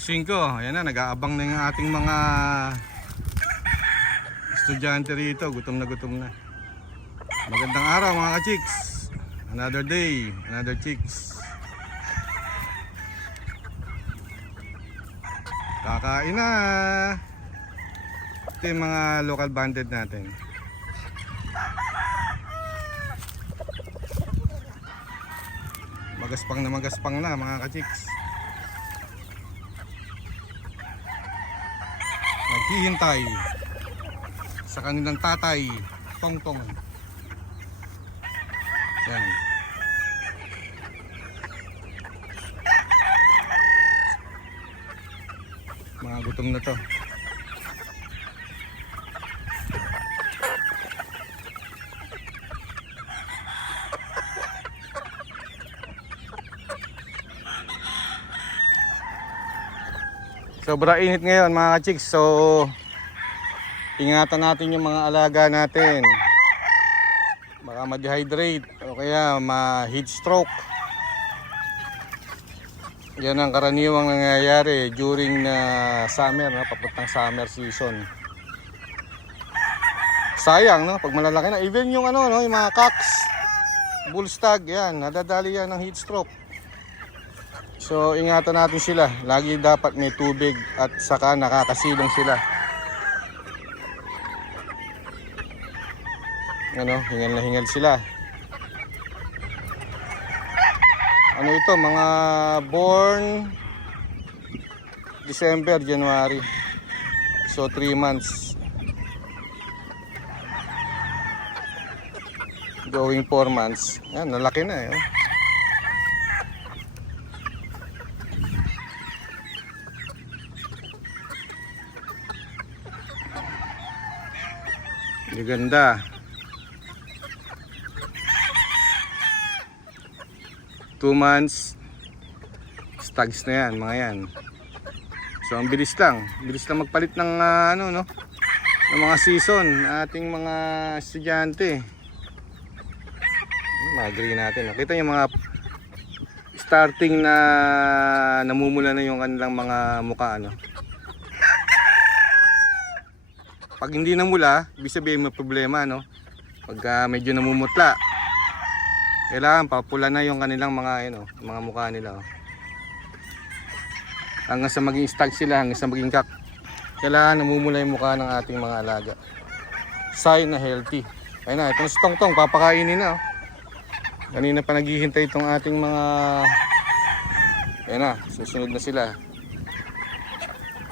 Alas 5, ayan na, nag-aabang na yung ating mga estudyante rito. Gutom na gutom na. Magandang araw mga ka-chicks. Another day, another chicks. Kakain na. Ito yung mga local banded natin. Magaspang na mga ka-chicks. Naghihintay sa kanilang tatay, Tongtong. Yan. Mga gutom na to. Sobra init ngayon mga ka-chicks, so ingatan natin yung mga alaga natin. Baka ma-dehydrate o kaya ma-heat stroke. Yan ang karaniwang nangyayari during summer, no? Papuntang summer season. Sayang, no? Pag malalaki na, even yung no, yung mga cocks, bullstag, yan, nadadali yan ng heat stroke. So ingatan natin sila. Lagi dapat may tubig at saka nakakasilong sila. Hingal na hingal sila. Ano ito, mga born December, January. So 3 months. Going 4 months. Yan, nalaki na eh. Ganda. 2 months stags na yan, mga yan. So ang bilis lang magpalit ng ng mga season ating mga estudyante. Mag-agree natin. Kita yung mga starting na namumula na yung kanilang mga mukha, Pag hindi namula, ibig sabihin may problema, Pag medyo namumutla, kailangan papula na yung kanilang mga mga mukha nila. Hanggang sa maging stag sila, hanggang sa maging kak, kailangan namumula yung mukha ng ating mga alaga. Sign na healthy. Ayun na, itong Tongtong, papakainin na. Kanina pa naghihintay itong ating mga, ayun na, susunod na sila.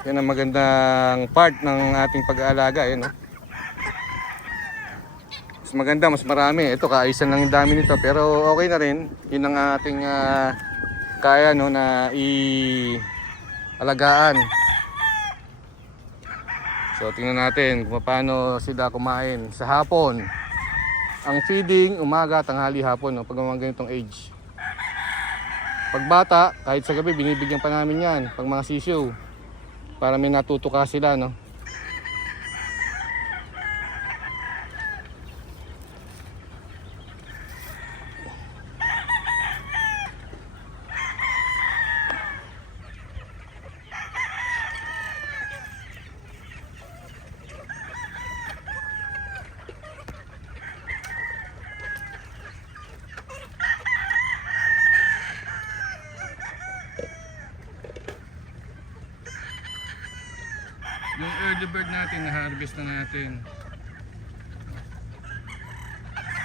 Yan ang magandang part ng ating pag-aalaga, Mas maganda, mas marami. Ito, kaayusan lang yung dami nito, pero okay na rin. Yun ang ating kaya na i-alagaan. So tingnan natin kung paano sila kumain sa hapon. Ang feeding, umaga, tanghali, hapon, pag mga ganitong age. Pag bata, kahit sa gabi, binibigyan pa namin yan. Pag mga sisiyo, para may natutuka sila, Yung early bird natin, na-harvest na natin.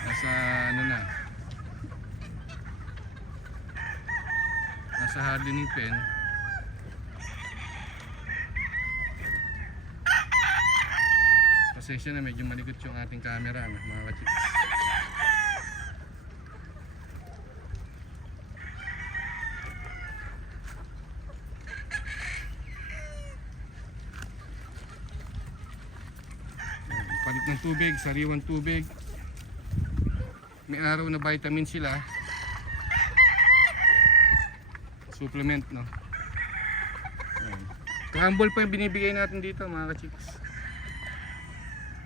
Nasa nasa hardening pen. Pasensya na, medyo malikot yung ating camera, mga ka-chicks. Palit ng tubig, sariwang tubig. May araw na vitamin sila. Supplement, Crumble pa yung binibigay natin dito, mga ka-chicks.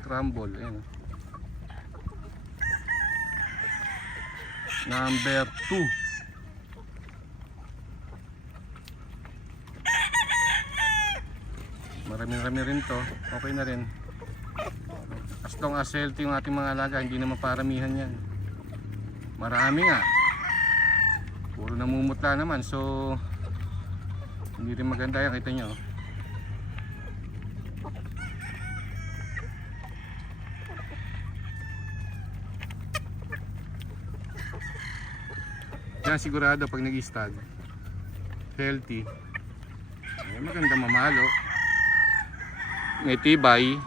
Crumble, ayan. Number 2. marami-rami rin to, okay na rin. As long as healthy yung ating mga alaga, hindi naman paramihan yan. Marami nga, puro namumutla naman, so hindi rin maganda yan, kita nyo. Yan sigurado pag nag-stag healthy, maganda mamalo, may tibay.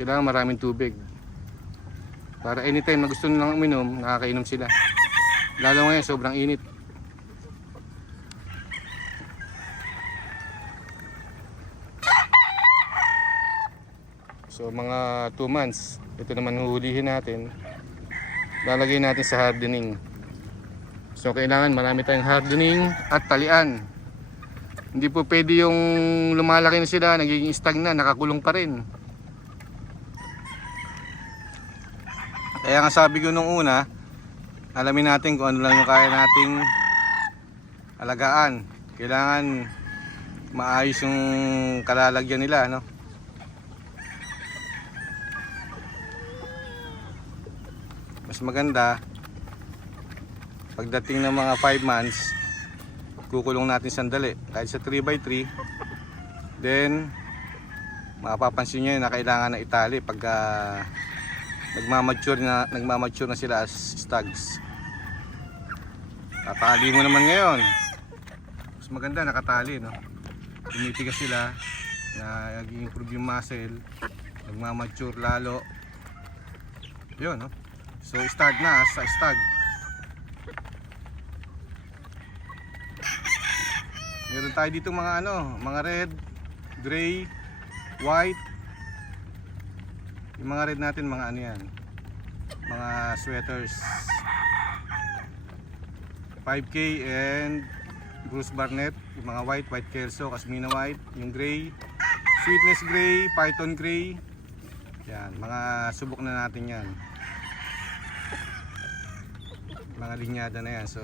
Kailangan maraming tubig para anytime na gusto nilang uminom, nakakainom sila. Lalo ngayon sobrang init. So mga 2 months, ito naman huhulihin natin. Lalagay natin sa hardening. So kailangan marami tayong hardening at talian. Hindi po pwede yung lumalaki na sila, nagiging stag na, nakakulong pa rin. Kaya nga sabi ko nung una, alamin natin kung ano lang yung kaya nating alagaan. Kailangan maayos yung kalalagyan nila, no? Mas maganda pagdating ng mga 5 months, kukulong natin sandali kahit sa 3x3. Then mapapansin nyo na kailangan na itali pagka nagmamature na sila as stags. Tatali mo naman ngayon, mas maganda nakatali, no? Tumitigas sila, na nag-improve yung muscle, nagmamature lalo yun, no? So start na sa stag. Meron tayo dito mga mga red, gray, white. Yung mga red natin, mga yan, mga sweaters 5K and Bruce Barnett. Yung mga white kelso, Casmina white. Yung gray, sweetness gray, python gray. Yan, mga subok na natin yan, mga linyada na yan. So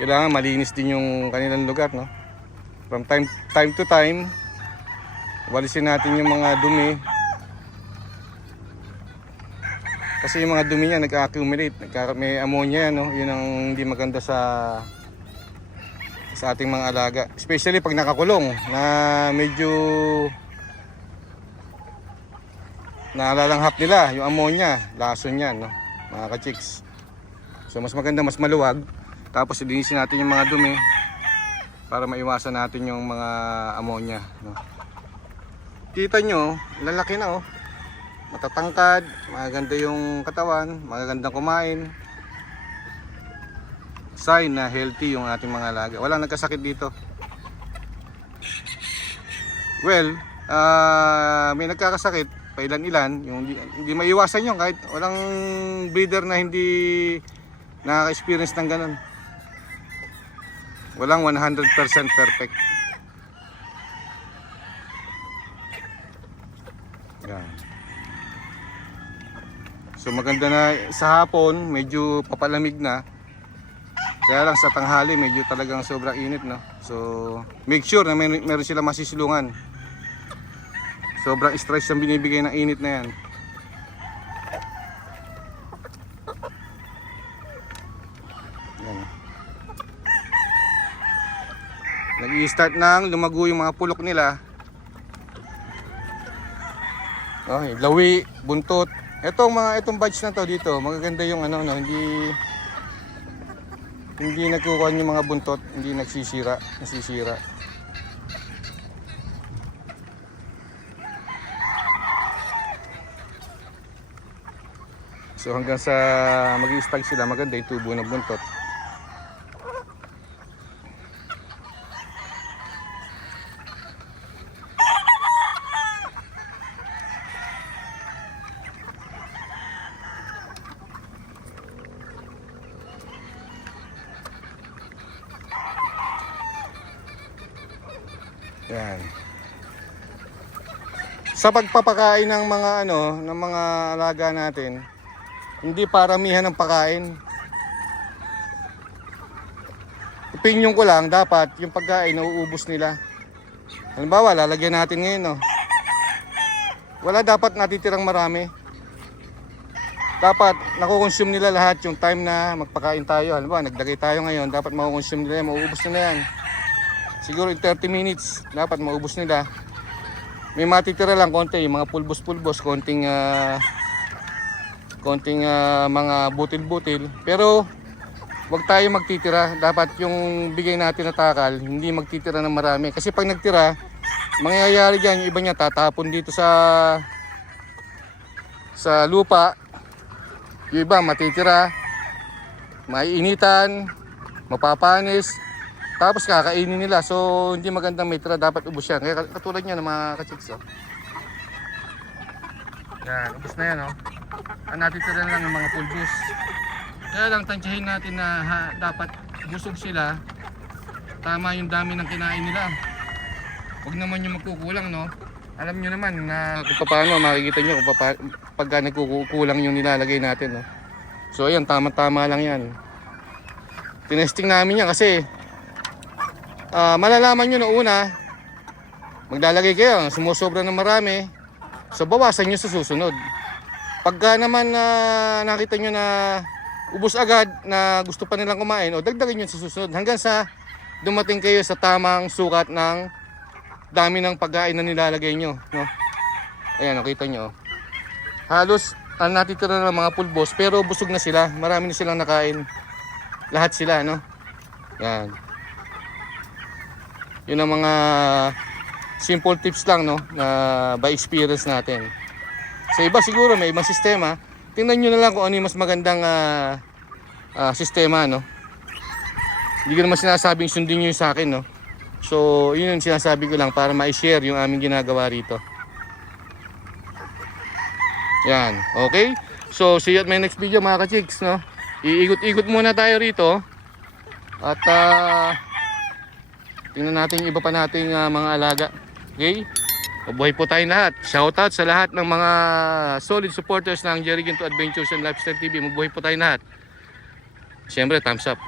kailangan malinis din yung kanilang lugar, no? From time to time, walisin natin yung mga dumi. Kasi yung mga dumi niya nag-accumulate, may ammonia, no? Yun ang hindi maganda sa ating mga alaga. Especially pag nakakulong, na medyo nalalanghap nila yung ammonia, lason yan, no? Mga ka-chicks. So mas maganda, mas maluwag. Tapos ilinisin natin yung mga dumi para maiwasan natin yung mga ammonia, no? Kita nyo, lalaki na, oh. Matatangkad, maganda yung katawan, magagandang kumain. Sign na healthy yung ating mga alaga. Walang nagkasakit dito. Well, may nagkakasakit, pailan-ilan, yung hindi maiwasan yun kahit walang breeder na hindi nakaka-experience ng ganun. Walang 100% perfect. Yan. So maganda na sa hapon, medyo papalamig na. Kaya lang sa tanghali, medyo talagang sobrang init, no? So make sure na meron sila masisilungan. Sobrang stress ang binibigay ng init na yan. Yan. Nag-i-start nang lumago yung mga pulok nila. Okay, lawi, buntot. Itong batch na to dito, magaganda yung hindi nagkukuha yung mga buntot, hindi nasisira. So hanggang sa mag-i-stag sila, maganda yung tubo ng buntot. Yan. Sa pagpapakain ng mga ng mga alaga natin, hindi paramihan ng pagkain. Opinion ko lang, dapat yung pagkain nauubos nila. Halimbawa, lalagyan natin ngayon, no. Wala dapat natitirang marami. Dapat nakukonsume nila lahat yung time na magpakain tayo. Halimbawa, nagdagay tayo ngayon, dapat makukonsume nila, mauubos nila yan. Siguro in 30 minutes, dapat maubos nila. May matitira lang konti, yung mga pulbos-pulbos, konting mga butil-butil. Pero wag tayo magtitira. Dapat yung bigay natin na takal, hindi magtitira ng marami. Kasi pag nagtira, mangyayari dyan, yung iba niya tatapon dito sa lupa. Yung iba matitira, maiinitan, mapapanis, tapos kakainin nila. So hindi magandang may tira, dapat ubos yan. Kaya katulad niya ng mga kachiks, oh. Yan, ubos na yan, oh. Ang natitira lang ng mga pulbos. Kaya lang tansyahin natin na dapat busog sila. Tama yung dami ng kinain nila. Huwag naman yung magkukulang, no. Alam nyo naman na kung paano, makikita nyo kung pagka nagkukulang yung nilalagay natin, no. So ayan, tama-tama lang yan. Tinesting namin yan kasi malalaman nyo na una, maglalagay kayo, sumusobra ng marami, so bawasan nyo sa susunod. Pagka naman nakita nyo na ubos agad, na gusto pa nilang kumain, o dagdagin nyo sa susunod hanggang sa dumating kayo sa tamang sukat ng dami ng pagkain na nilalagay nyo, no? Ayan, nakita nyo, halos ang natitira ng mga pulbos, pero busog na sila, marami na silang nakain, lahat sila, no? Yan. Yun ang mga simple tips lang, no, na by experience natin. Sa iba siguro may ibang sistema. Tingnan nyo na lang kung ano yung mas magandang sistema, no. Hindi ko naman sinasabing sundin nyo yung sa akin, no. So yun yung sinasabi ko lang para ma-share yung aming ginagawa rito. Yan, okay. So see you at my next video, mga ka-chicks, no. Iikot-ikot muna tayo rito. At tingnan natin yung iba pa nating mga alaga. Okay? Mabuhay po tayong lahat. Shoutout sa lahat ng mga solid supporters ng Jerry Ginto Adventures and Lifestyle TV. Mabuhay po tayong lahat. Siyempre, thumbs up.